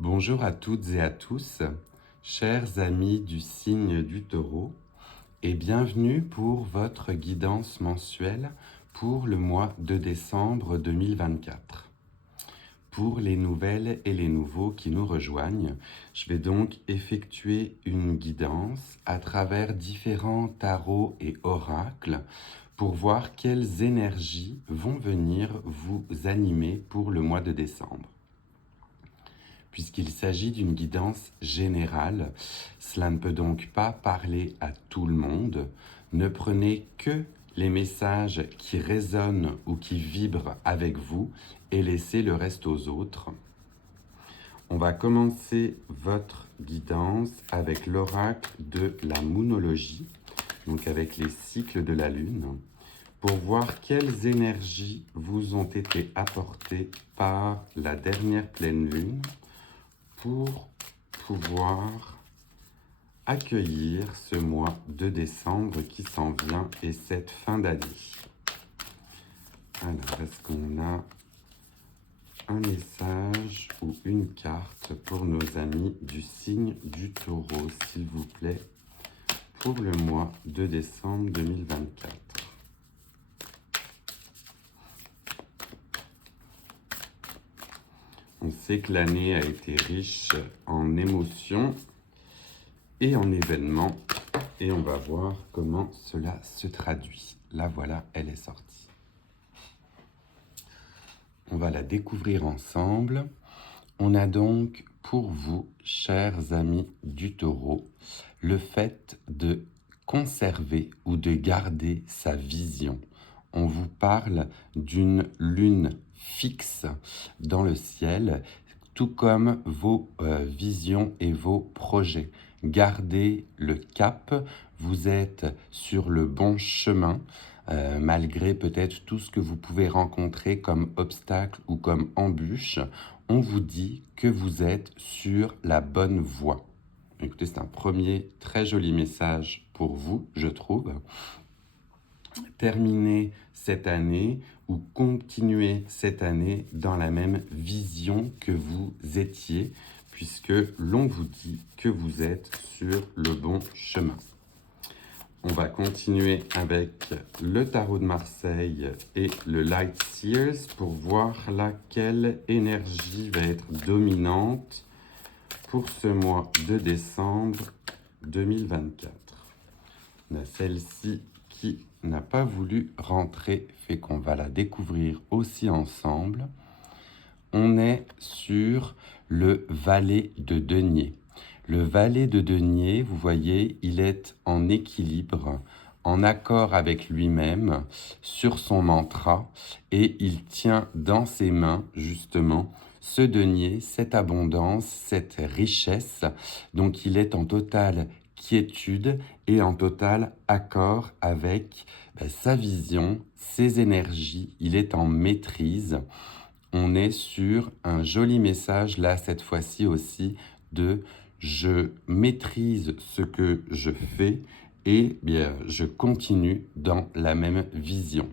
Bonjour à toutes et à tous, chers amis du signe du Taureau, et bienvenue pour votre guidance mensuelle pour le mois de décembre 2024. Pour les nouvelles et les nouveaux qui nous rejoignent, je vais donc effectuer une guidance à travers différents tarots et oracles pour voir quelles énergies vont venir vous animer pour le mois de décembre. Puisqu'il s'agit d'une guidance générale, cela ne peut donc pas parler à tout le monde. Ne prenez que les messages qui résonnent ou qui vibrent avec vous et laissez le reste aux autres. On va commencer votre guidance avec l'oracle de la moonologie, donc avec les cycles de la lune, pour voir quelles énergies vous ont été apportées par la dernière pleine lune, pour pouvoir accueillir ce mois de décembre qui s'en vient et cette fin d'année. Alors, est-ce qu'on a un message ou une carte pour nos amis du signe du Taureau, s'il vous plaît, pour le mois de décembre 2024? On sait que l'année a été riche en émotions et en événements, et on va voir comment cela se traduit. La voilà, elle est sortie. On va la découvrir ensemble. On a donc pour vous, chers amis du Taureau, le fait de conserver ou de garder sa vision. On vous parle d'une lune fixe dans le ciel, tout comme vos visions et vos projets. Gardez le cap, vous êtes sur le bon chemin, malgré peut-être tout ce que vous pouvez rencontrer comme obstacle ou comme embûche. On vous dit que vous êtes sur la bonne voie. Écoutez, c'est un premier très joli message pour vous, je trouve. Terminez cette année ou continuez cette année dans la même vision que vous étiez, puisque l'on vous dit que vous êtes sur le bon chemin. On va continuer avec le tarot de Marseille et le Light Seers pour voir laquelle énergie va être dominante pour ce mois de décembre 2024. On a celle-ci qui n'a pas voulu rentrer, fait qu'on va la découvrir aussi ensemble. On est sur le valet de denier. Le valet de denier, vous voyez, il est en équilibre, en accord avec lui-même, sur son mantra, et il tient dans ses mains, justement, ce denier, cette abondance, cette richesse. Donc il est en totale quiétude et en total accord avec sa vision, ses énergies. Il est en maîtrise. On est sur un joli message, là, cette fois-ci aussi, de je maîtrise ce que je fais et bien, je continue dans la même vision.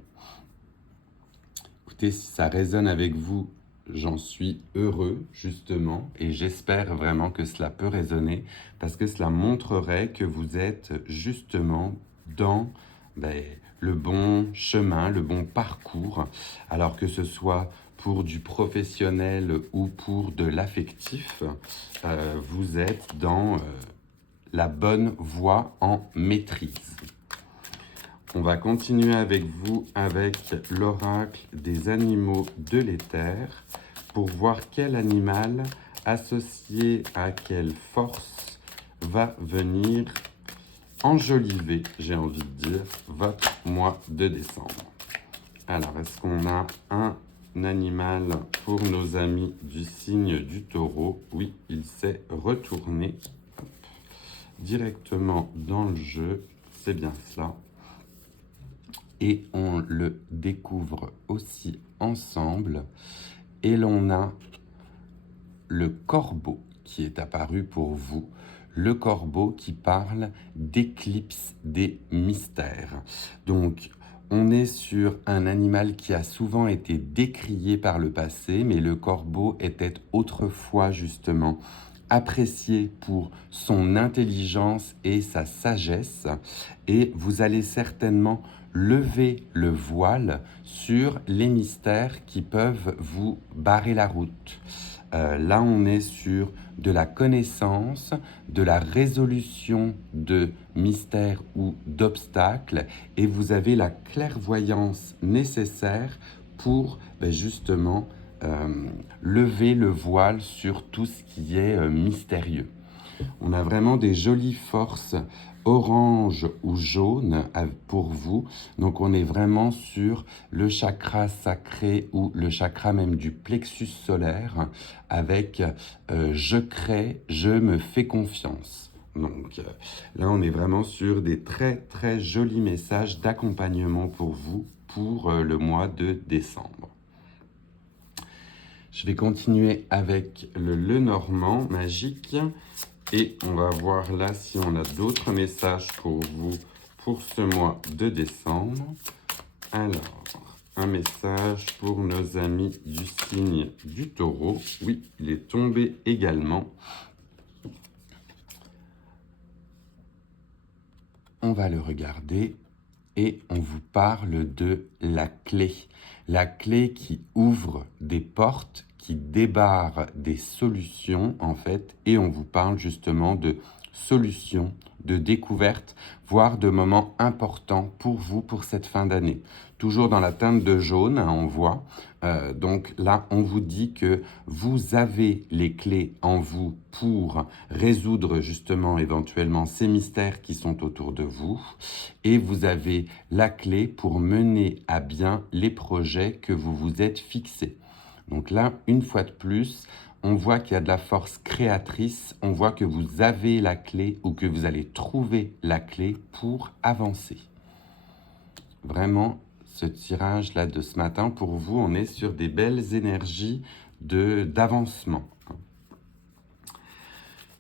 Écoutez, si ça résonne avec vous, j'en suis heureux, justement, et j'espère vraiment que cela peut résonner, parce que cela montrerait que vous êtes justement dans le bon chemin, le bon parcours, alors que ce soit pour du professionnel ou pour de l'affectif, vous êtes dans la bonne voie en maîtrise. On va continuer avec vous avec l'oracle des animaux de l'éther pour voir quel animal associé à quelle force va venir enjoliver, j'ai envie de dire, votre mois de décembre. Alors, est-ce qu'on a un animal pour nos amis du signe du Taureau? Oui, il s'est retourné directement dans le jeu, c'est bien cela. Et on le découvre aussi ensemble. Et l'on a le corbeau qui est apparu pour vous. Le corbeau qui parle d'éclipse des mystères. Donc, On est sur un animal qui a souvent été décrié par le passé, mais le corbeau était autrefois justement apprécié pour son intelligence et sa sagesse. Et vous allez certainement lever le voile sur les mystères qui peuvent vous barrer la route. Là, on est sur de la connaissance, de la résolution de mystères ou d'obstacles, et vous avez la clairvoyance nécessaire pour justement lever le voile sur tout ce qui est mystérieux. On a vraiment des jolies forces orange ou jaune pour vous. Donc on est vraiment sur le chakra sacré ou le chakra même du plexus solaire avec je crée, je me fais confiance. Donc là on est vraiment sur des très très jolis messages d'accompagnement pour vous pour le mois de décembre. Je vais continuer avec le Lenormand magique. Et on va voir là si on a d'autres messages pour vous pour ce mois de décembre. Alors, un message pour nos amis du signe du Taureau. Oui, il est tombé également. On va le regarder et on vous parle de la clé. La clé qui ouvre des portes, qui débarre des solutions en fait, et on vous parle justement de solutions, de découvertes, voire de moments importants pour vous pour cette fin d'année. Toujours dans la teinte de jaune, hein, on voit. Donc là, on vous dit que vous avez les clés en vous pour résoudre justement éventuellement ces mystères qui sont autour de vous. Et vous avez la clé pour mener à bien les projets que vous vous êtes fixés. Donc là, une fois de plus, on voit qu'il y a de la force créatrice, on voit que vous avez la clé ou que vous allez trouver la clé pour avancer. Vraiment, ce tirage-là de ce matin, pour vous, on est sur des belles énergies d'avancement.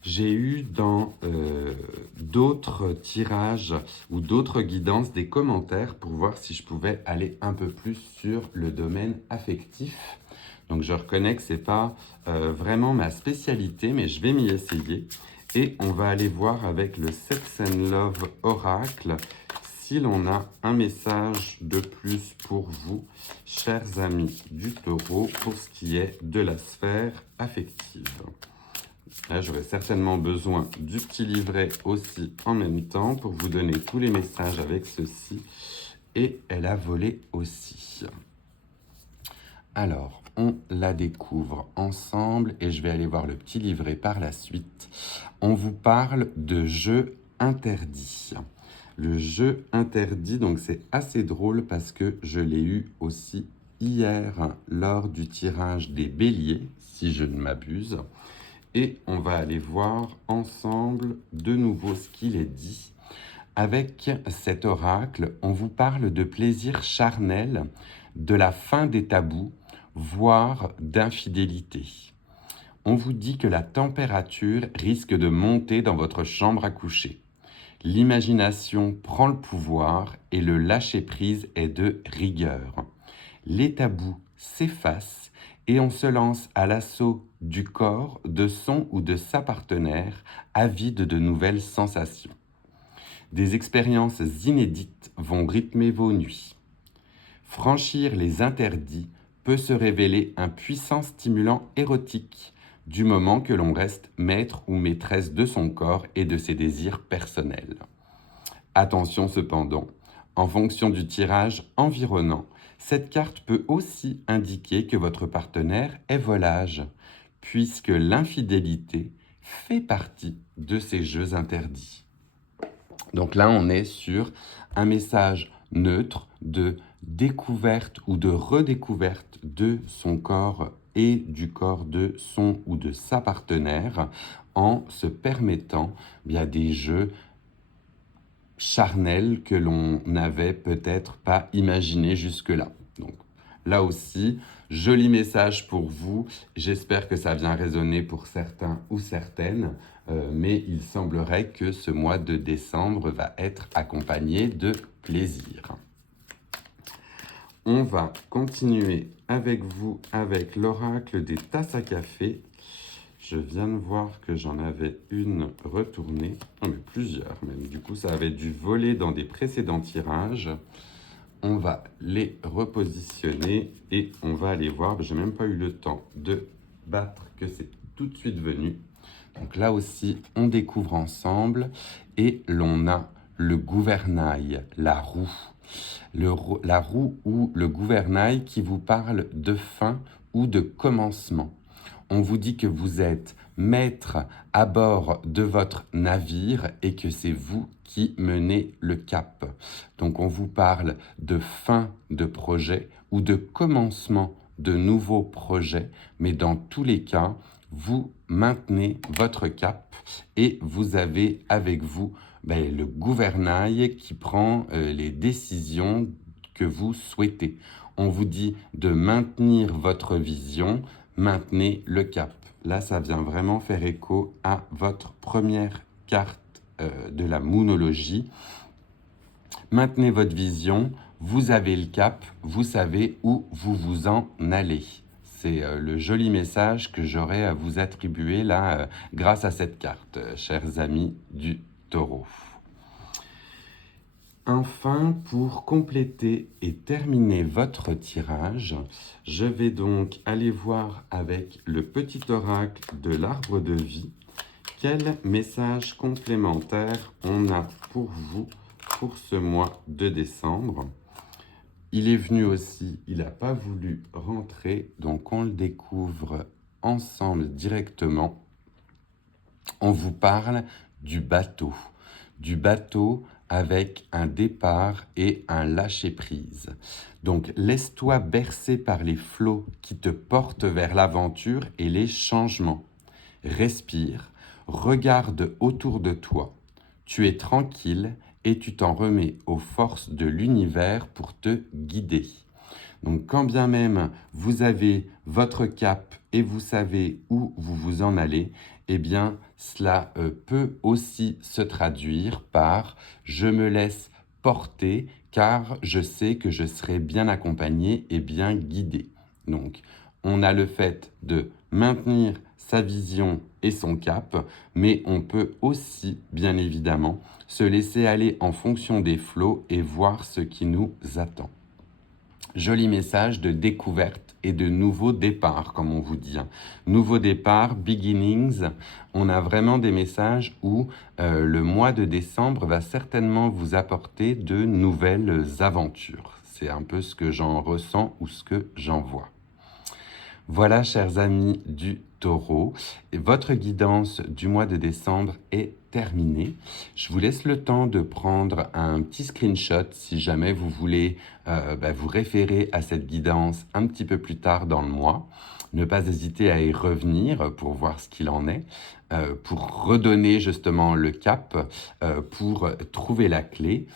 J'ai eu dans d'autres tirages ou d'autres guidances des commentaires pour voir si je pouvais aller un peu plus sur le domaine affectif. Donc je reconnais que ce n'est pas vraiment ma spécialité, mais je vais m'y essayer. Et on va aller voir avec le Sex and Love Oracle si l'on a un message de plus pour vous, chers amis du Taureau, pour ce qui est de la sphère affective. Là, j'aurai certainement besoin du petit livret aussi en même temps pour vous donner tous les messages avec ceci. Et elle a volé aussi. Alors, on la découvre ensemble et je vais aller voir le petit livret par la suite. On vous parle de jeu interdit. Le jeu interdit, donc c'est assez drôle parce que je l'ai eu aussi hier lors du tirage des béliers, si je ne m'abuse. Et on va aller voir ensemble de nouveau ce qu'il est dit. Avec cet oracle, on vous parle de plaisir charnel, de la fin des tabous, voire d'infidélité. On vous dit que la température risque de monter dans votre chambre à coucher. L'imagination prend le pouvoir et le lâcher-prise est de rigueur. Les tabous s'effacent et on se lance à l'assaut du corps, de son ou de sa partenaire, avide de nouvelles sensations. Des expériences inédites vont rythmer vos nuits. Franchir les interdits peut se révéler un puissant stimulant érotique, du moment que l'on reste maître ou maîtresse de son corps et de ses désirs personnels. Attention cependant, en fonction du tirage environnant, cette carte peut aussi indiquer que votre partenaire est volage, puisque l'infidélité fait partie de ces jeux interdits. Donc là, on est sur un message neutre de découverte ou de redécouverte de son corps et du corps de son ou de sa partenaire en se permettant des jeux charnels que l'on n'avait peut-être pas imaginé jusque-là. Donc là aussi, joli message pour vous. J'espère que ça vient résonner pour certains ou certaines, mais il semblerait que ce mois de décembre va être accompagné de plaisir. On va continuer avec vous avec l'oracle des tasses à café. Je viens de voir que j'en avais une retournée, non mais plusieurs même, du coup ça avait dû voler dans des précédents tirages. On va les repositionner et on va aller voir, j'ai même pas eu le temps de battre que c'est tout de suite venu. Donc là aussi, on découvre ensemble et l'on a le gouvernail, la roue. La roue ou le gouvernail qui vous parle de fin ou de commencement. On vous dit que vous êtes maître à bord de votre navire et que c'est vous qui menez le cap. Donc on vous parle de fin de projet ou de commencement de nouveaux projets, mais dans tous les cas, vous maintenez votre cap et vous avez avec vous le gouvernail qui prend les décisions que vous souhaitez. On vous dit de maintenir votre vision, maintenez le cap. Là, ça vient vraiment faire écho à votre première carte de la moonologie. Maintenez votre vision, vous avez le cap, vous savez où vous vous en allez. C'est le joli message que j'aurais à vous attribuer là grâce à cette carte, chers amis du Taureau. Enfin, pour compléter et terminer votre tirage, je vais donc aller voir avec le petit oracle de l'arbre de vie quel message complémentaire on a pour vous pour ce mois de décembre. Il est venu aussi, il n'a pas voulu rentrer, donc on le découvre ensemble directement. On vous parle du bateau avec un départ et un lâcher-prise. Donc, laisse-toi bercer par les flots qui te portent vers l'aventure et les changements. Respire, regarde autour de toi. Tu es tranquille et tu t'en remets aux forces de l'univers pour te guider. Donc, quand bien même vous avez votre cap et vous savez où vous vous en allez, eh bien, cela peut aussi se traduire par « je me laisse porter car je sais que je serai bien accompagné et bien guidé ». Donc, on a le fait de maintenir sa vision et son cap, mais on peut aussi, bien évidemment, se laisser aller en fonction des flots et voir ce qui nous attend. Joli message de découverte et de nouveau départ, comme on vous dit. Nouveau départ, beginnings. On a vraiment des messages où le mois de décembre va certainement vous apporter de nouvelles aventures. C'est un peu ce que j'en ressens ou ce que j'en vois. Voilà, chers amis du Taureau, et votre guidance du mois de décembre est terminée. Je vous laisse le temps de prendre un petit screenshot si jamais vous voulez vous référer à cette guidance un petit peu plus tard dans le mois. Ne pas hésiter à y revenir pour voir ce qu'il en est, pour redonner justement le cap, pour trouver la clé.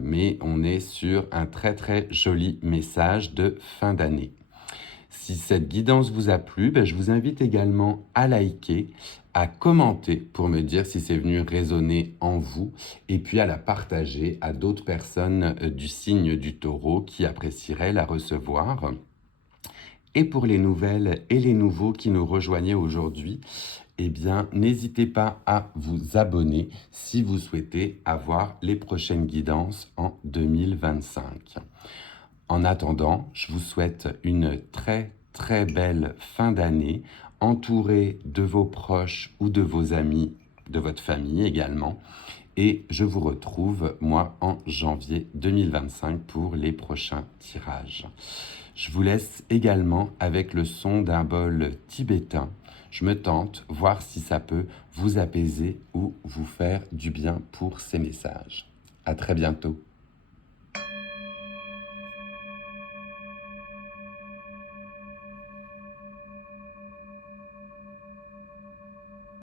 Mais on est sur un très très joli message de fin d'année. Si cette guidance vous a plu, je vous invite également à liker, à commenter pour me dire si c'est venu résonner en vous et puis à la partager à d'autres personnes du signe du Taureau qui apprécieraient la recevoir. Et pour les nouvelles et les nouveaux qui nous rejoignaient aujourd'hui, eh bien, n'hésitez pas à vous abonner si vous souhaitez avoir les prochaines guidances en 2025. En attendant, je vous souhaite une très très belle fin d'année, entourée de vos proches ou de vos amis, de votre famille également. Et je vous retrouve, moi, en janvier 2025 pour les prochains tirages. Je vous laisse également avec le son d'un bol tibétain. Je me tente, voir si ça peut vous apaiser ou vous faire du bien pour ces messages. À très bientôt.